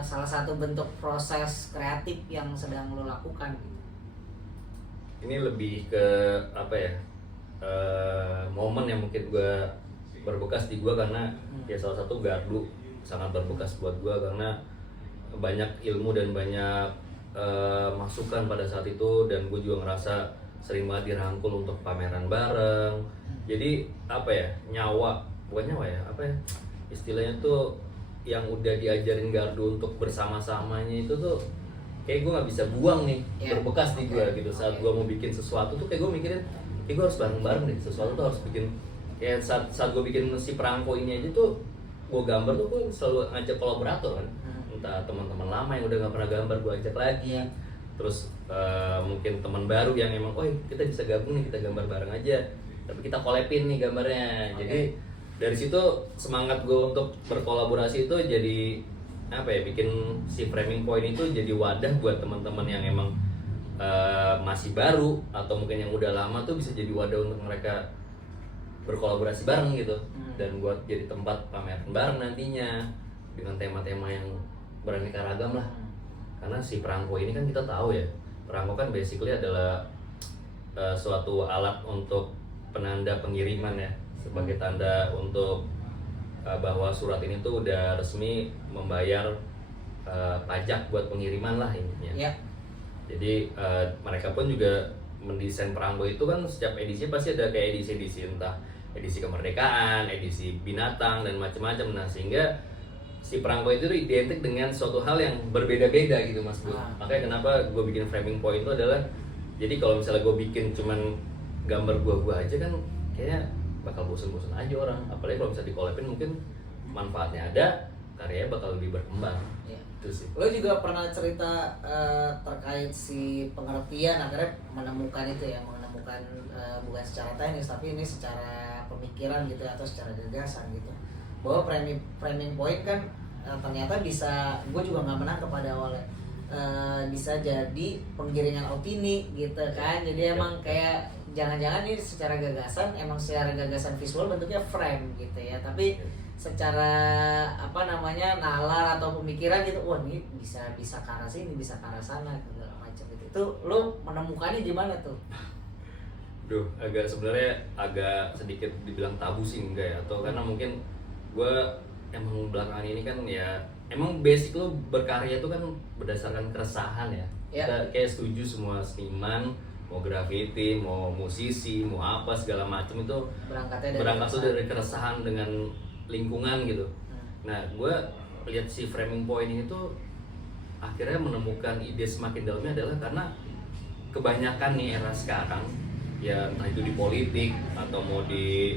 salah satu bentuk proses kreatif yang sedang lo lakukan gitu? Ini lebih ke momen yang mungkin gue berbekas di gue, karena ya salah satu gardu sangat berbekas buat gue karena banyak ilmu dan banyak masukan pada saat itu, dan gue juga ngerasa sering banget dirangkul untuk pameran bareng, Jadi apa ya, nyawa, bukan nyawa ya, apa ya istilahnya tuh, yang udah diajarin Gardu untuk bersama-samanya itu tuh kayak gue nggak bisa buang nih, berbekas di gue gitu. Saat gue mau bikin sesuatu tuh kayak gue mikirin, kayak gue harus bareng-bareng deh, sesuatu tuh harus bikin. Kayak saat gue bikin si perangko ini aja tuh, gue gambar tuh gue selalu ngajak kolaborator kan, entah teman-teman lama yang udah nggak pernah gambar gue ajak lagi, terus mungkin teman baru yang emang, oh kita bisa gabung nih, kita gambar bareng aja, tapi kita collabin nih gambarnya. Jadi dari situ semangat gue untuk berkolaborasi itu jadi apa ya, bikin si Framing Point itu jadi wadah buat teman-teman yang emang masih baru atau mungkin yang udah lama tuh bisa jadi wadah untuk mereka berkolaborasi bareng gitu, dan buat jadi tempat pameran bareng nantinya dengan tema-tema yang beraneka ragam lah. Karena si perangko ini kan kita tahu ya, perangko kan basically adalah suatu alat untuk penanda pengiriman ya, sebagai tanda untuk bahwa surat ini tuh udah resmi membayar pajak buat pengiriman lah intinya. Jadi mereka pun juga mendesain perangko itu kan, setiap edisi pasti ada kayak edisi-edisi, entah edisi kemerdekaan, edisi binatang dan macam-macam. Nah sehingga si perangko itu identik dengan suatu hal yang berbeda-beda gitu Mas Bro. Makanya kenapa gue bikin Framing Point itu adalah, jadi kalau misalnya gue bikin cuman gambar gua aja kan kayaknya bakal bosan-bosan aja orang. Apalagi kalau bisa di-collabin mungkin manfaatnya ada, karyanya bakal lebih berkembang. Itu sih. Lo juga pernah cerita terkait si pengertian akhirnya menemukan itu ya, menemukan bukan secara teknis tapi ini secara pemikiran gitu atau secara gagasan gitu, bahwa framing point kan ternyata bisa, gue juga nggak menang kepada awalnya, bisa jadi penggiringan opini gitu kan. Jadi emang kayak jangan-jangan ini secara gagasan, emang secara gagasan visual bentuknya frame gitu ya, tapi secara apa namanya nalar atau pemikiran gitu, wah ini bisa ke arah sini, bisa ke arah sana segala macam gitu. Itu lo menemukannya gimana tuh? Duh, sebenarnya agak sedikit dibilang tabu sih enggak ya, atau karena mungkin gue emang belakangan ini kan ya emang basic lo berkarya tuh kan berdasarkan keresahan ya. Kita kayak setuju semua seniman, mau graffiti, mau musisi, mau apa segala macam itu berangkat tuh dari keresahan dengan lingkungan gitu. Nah, gue lihat si Framing Point ini tuh akhirnya menemukan ide semakin dalamnya adalah karena kebanyakan nih era sekarang ya, entah itu di politik atau mau di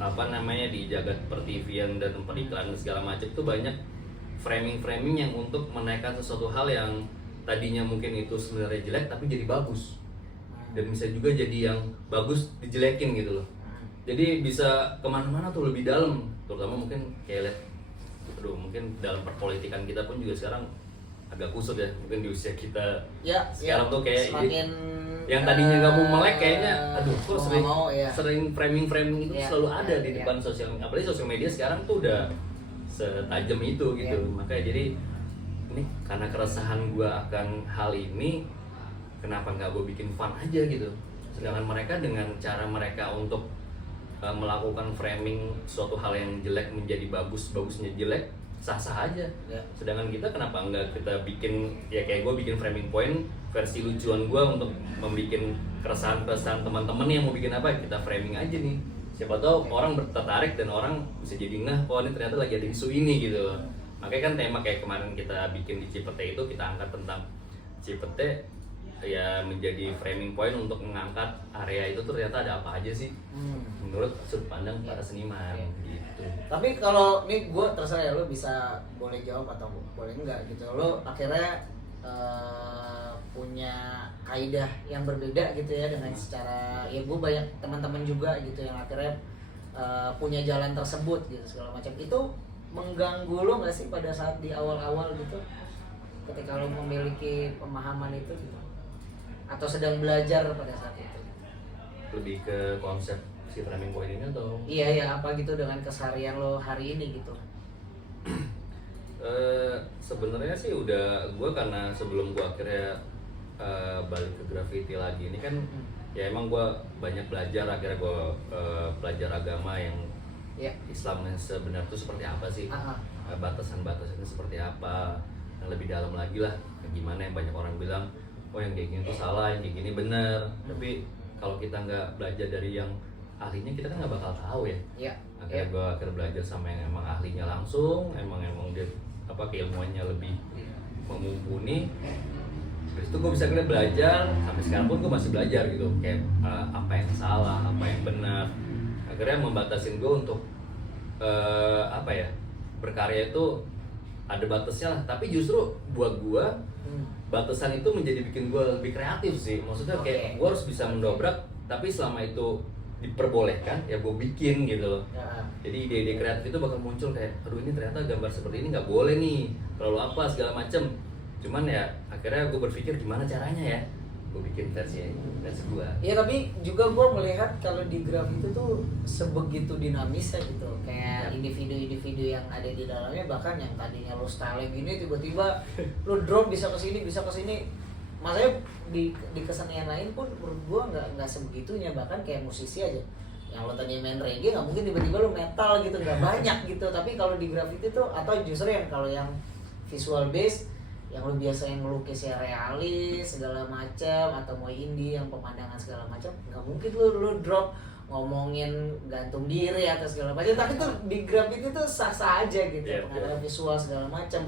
apa namanya di jagat pertivian dan periklanan segala macam tuh banyak framing yang untuk menaikkan sesuatu hal yang tadinya mungkin itu sebenarnya jelek tapi jadi bagus, dan bisa juga jadi yang bagus dijelekin gitu loh. Jadi bisa kemana-mana tuh lebih dalam, terutama mungkin kayak mungkin dalam perpolitikan kita pun juga sekarang agak kusut ya, mungkin di usia kita sekarang tuh kayak semakin yang tadinya nggak mau melek kayaknya, aduh kok sering framing itu selalu ada di depan sosial media, apalagi sosial media sekarang tuh udah setajam itu gitu. Makanya jadi ini karena keresahan gue akan hal ini, kenapa nggak gue bikin fun aja gitu. Sedangkan mereka dengan cara mereka untuk melakukan framing suatu hal yang jelek menjadi bagus, bagusnya jelek, sah-sah aja. Sedangkan kita kenapa nggak kita bikin, ya kayak gue bikin Framing Point versi lucuan gue untuk membuat keresahan teman-teman yang mau bikin apa, kita framing aja nih. Siapa tahu orang tertarik dan orang bisa jadi ngeh, oh ini ternyata lagi ada isu ini gitu loh. Makanya kan tema kayak kemarin kita bikin di Cipete itu, kita angkat tentang Cipete ya menjadi framing point untuk mengangkat area itu tuh ternyata ada apa aja sih menurut sudut pandang para seniman gitu. Tapi kalau nih gue terserah ya, lo bisa boleh jawab atau boleh enggak gitu. Lo akhirnya punya kaidah yang berbeda gitu ya dengan secara, ya gue banyak teman-teman juga gitu yang akhirnya punya jalan tersebut gitu segala macam. Itu mengganggu lo nggak sih pada saat di awal-awal gitu ketika lo memiliki pemahaman itu gitu? Atau sedang belajar pada saat itu? Lebih ke konsep si Framing Point ini atau? Iya apa gitu dengan keseharian lo hari ini gitu? Sebenarnya sih udah, gue karena sebelum gue akhirnya balik ke graffiti lagi ini kan ya emang gue banyak belajar, akhirnya gue belajar agama yang Islam yang sebenarnya itu seperti apa sih, batasan-batasannya seperti apa, yang lebih dalam lagi lah, gimana yang banyak orang bilang oh yang kayak gini tuh salah, yang kayak gini bener. Tapi kalau kita nggak belajar dari yang ahlinya kita kan nggak bakal tahu ya. Iya. Akhirnya gue akhirnya belajar sama yang emang ahlinya langsung, emang dia apa keilmuannya lebih mumpuni. Terus itu gue bisa belajar, sampai sekarang pun gue masih belajar gitu, kayak apa yang salah, apa yang benar. Akhirnya membatasin gue untuk apa ya, berkarya itu ada batasnya lah. Tapi justru buat gue batasan itu menjadi bikin gue lebih kreatif sih. Maksudnya kayak gue harus bisa mendobrak, tapi selama itu diperbolehkan ya gue bikin gitu loh. Jadi ide-ide kreatif itu bakal muncul kayak, aduh ini ternyata gambar seperti ini nggak boleh nih, terlalu apa segala macem. Cuman ya akhirnya gue berpikir gimana caranya ya, gue bikin versi gue. Ya tapi juga gue melihat kalau di grafiti tuh sebegitu dinamisnya gitu, kayak individu-individu yang ada di dalamnya, bahkan yang tadinya lo style gini tiba-tiba lo drop bisa kesini bisa kesini. Maksudnya di kesenian lain pun menurut gue nggak sebegitunya, bahkan kayak musisi aja yang lo tadi main reggae nggak mungkin tiba-tiba lo metal gitu, nggak banyak gitu. Tapi kalau di grafiti tuh, atau justru yang kalau yang visual base yang lo biasa yang ngelukis ya realis segala macam, atau mau indie yang pemandangan segala macam, nggak mungkin lo drop ngomongin gantung diri atau segala macam. Tapi tuh di grafiti tuh sah-sah aja gitu, pengadaan visual segala macam.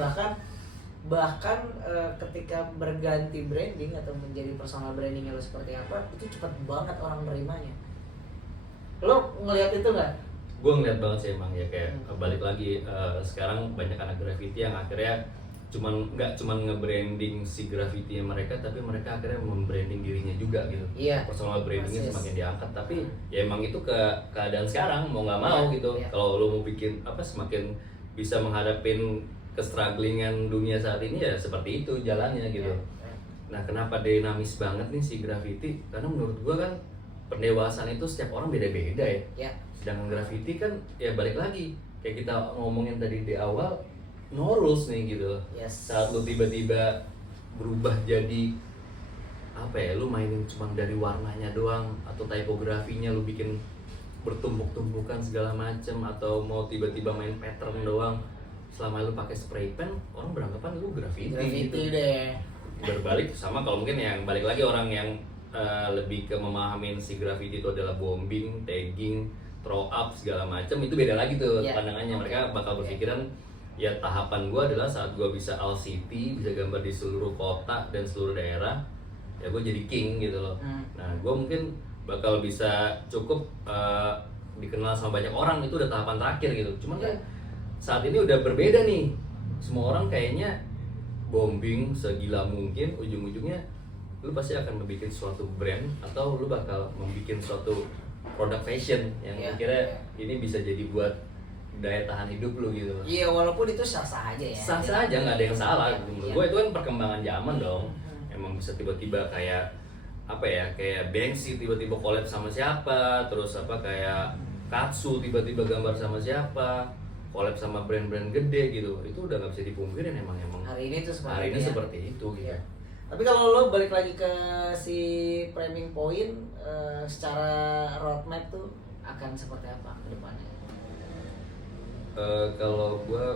Bahkan ketika berganti branding atau menjadi personal brandingnya lo seperti apa, itu cepat banget orang nerimanya. Lo ngelihat itu nggak? Gue ngeliat banget sih emang ya, kayak balik lagi sekarang banyak anak graffiti yang akhirnya nggak cuman nge-branding si graffiti-nya mereka, tapi mereka akhirnya membranding dirinya juga gitu. Iya. Personal brandingnya semakin diangkat, tapi ya emang itu keadaan sekarang mau nggak mau gitu. Kalau lo mau bikin apa, semakin bisa menghadapin kestrugglingan dunia saat ini ya seperti itu jalannya gitu. Nah kenapa dinamis banget nih si graffiti? Karena menurut gua kan pendewasaan itu setiap orang beda-beda ya. Sedangkan graffiti kan ya balik lagi kayak kita ngomongin tadi di awal, no rules nih gitu. Saat lu tiba-tiba berubah jadi apa ya, lu mainin cuma dari warnanya doang atau typografinya lu bikin bertumpuk-tumpukan segala macem, atau mau tiba-tiba main pattern doang, selama lu pakai spray pen orang beranggapan lu graffiti gitu deh. Berbalik sama kalau mungkin yang balik lagi orang yang lebih ke memahamin si graffiti itu adalah bombing, tagging, throw up segala macam, itu beda lagi tuh pandangannya. Mereka bakal berpikiran ya tahapan gue adalah saat gue bisa all city, bisa gambar di seluruh kota dan seluruh daerah, ya gue jadi king gitu loh. Nah gue mungkin bakal bisa cukup dikenal sama banyak orang, itu udah tahapan terakhir gitu. Cuman kan saat ini udah berbeda nih, semua orang kayaknya bombing segila mungkin, ujung-ujungnya lu pasti akan membuat suatu brand atau lu bakal membuat suatu produk fashion yang kira ini bisa jadi buat daya tahan hidup lu gitu. Iya, walaupun itu sah-sah aja ya. Sah-sah aja, nggak ada yang salah. Menurut gue itu kan perkembangan zaman dong. Emang bisa tiba-tiba kayak apa ya, kayak Banksy tiba-tiba collab sama siapa, terus apa kayak Katsu tiba-tiba gambar sama siapa, collab sama brand-brand gede gitu. Itu udah nggak bisa dipungkirin emang hari ini tuh seperti itu gitu. Tapi kalau lo balik lagi ke si framing point, secara roadmap tuh akan seperti apa ke depannya? Kalau gue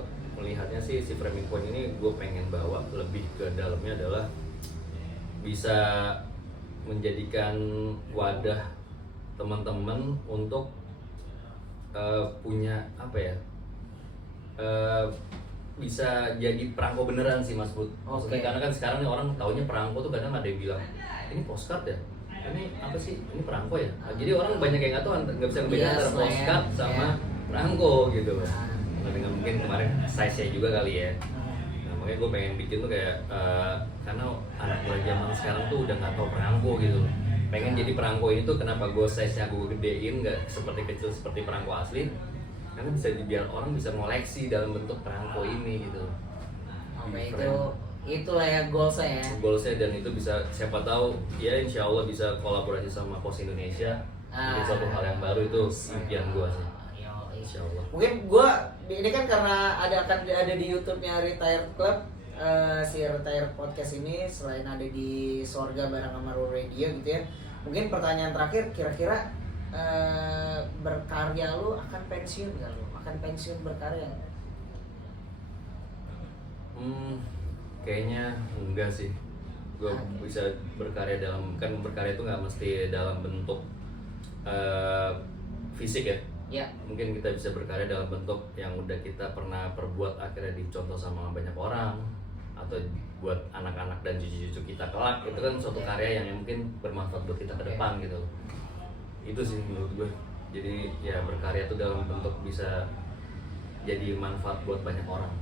melihatnya sih si framing point ini gue pengen bawa lebih ke dalamnya adalah bisa menjadikan wadah teman-teman untuk punya apa ya, bisa jadi perangko beneran sih Mas Bud. Maksudnya karena kan sekarang nih orang taunya perangko tuh kadang ada yang bilang ini postcard ya, ini apa sih, ini perangko ya. Jadi orang banyak yang nggak tahu, nggak bisa ngebedain antara postcard sama perangko gitu. Dengan mungkin kemarin size-nya juga kali ya. Nah makanya gue pengen bikin tuh kayak karena anak muda zaman sekarang tuh udah nggak tahu perangko gitu. Pengen jadi perangko ini tuh kenapa gue size-nya gue gedein, nggak seperti kecil seperti perangko asli, karena bisa biar orang bisa ngoleksi dalam bentuk perangko ini gitu. Itulah ya goalsnya ya. Goalsnya, dan itu bisa siapa tahu ya insya Allah bisa kolaborasi sama Pos Indonesia. Itu suatu hal yang baru, itu impian gue sih. Insya Allah. Mungkin gue ini kan karena akan ada di YouTube-nya Retired Club, si Retired Podcast ini selain ada di Sorga bareng sama Rural Radio gitu ya. Mungkin pertanyaan terakhir, kira-kira berkarya lu akan pensiun nggak lu? Akan pensiun berkarya nggak? Kayaknya enggak sih. Gue bisa berkarya dalam, kan berkarya itu nggak mesti dalam bentuk fisik ya. Ya. Mungkin kita bisa berkarya dalam bentuk yang udah kita pernah perbuat akhirnya dicontoh sama banyak orang, atau buat anak-anak dan cucu-cucu kita kelak. Itu kan suatu karya yang mungkin bermanfaat buat kita ke depan gitu. Itu sih menurut gue. Jadi ya berkarya tuh dalam bentuk bisa jadi manfaat buat banyak orang.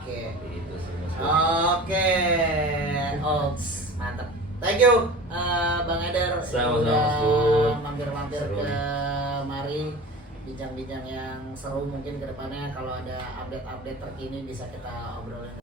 Oke. Itu sih Mas. Oke. Mantap. Thank you Bang Eder Sama-sama, udah Bud. mampir-mampir Seru. ke mari, bincang-bincang yang seru. Mungkin kedepannya kalau ada update-update terkini bisa kita obrolin.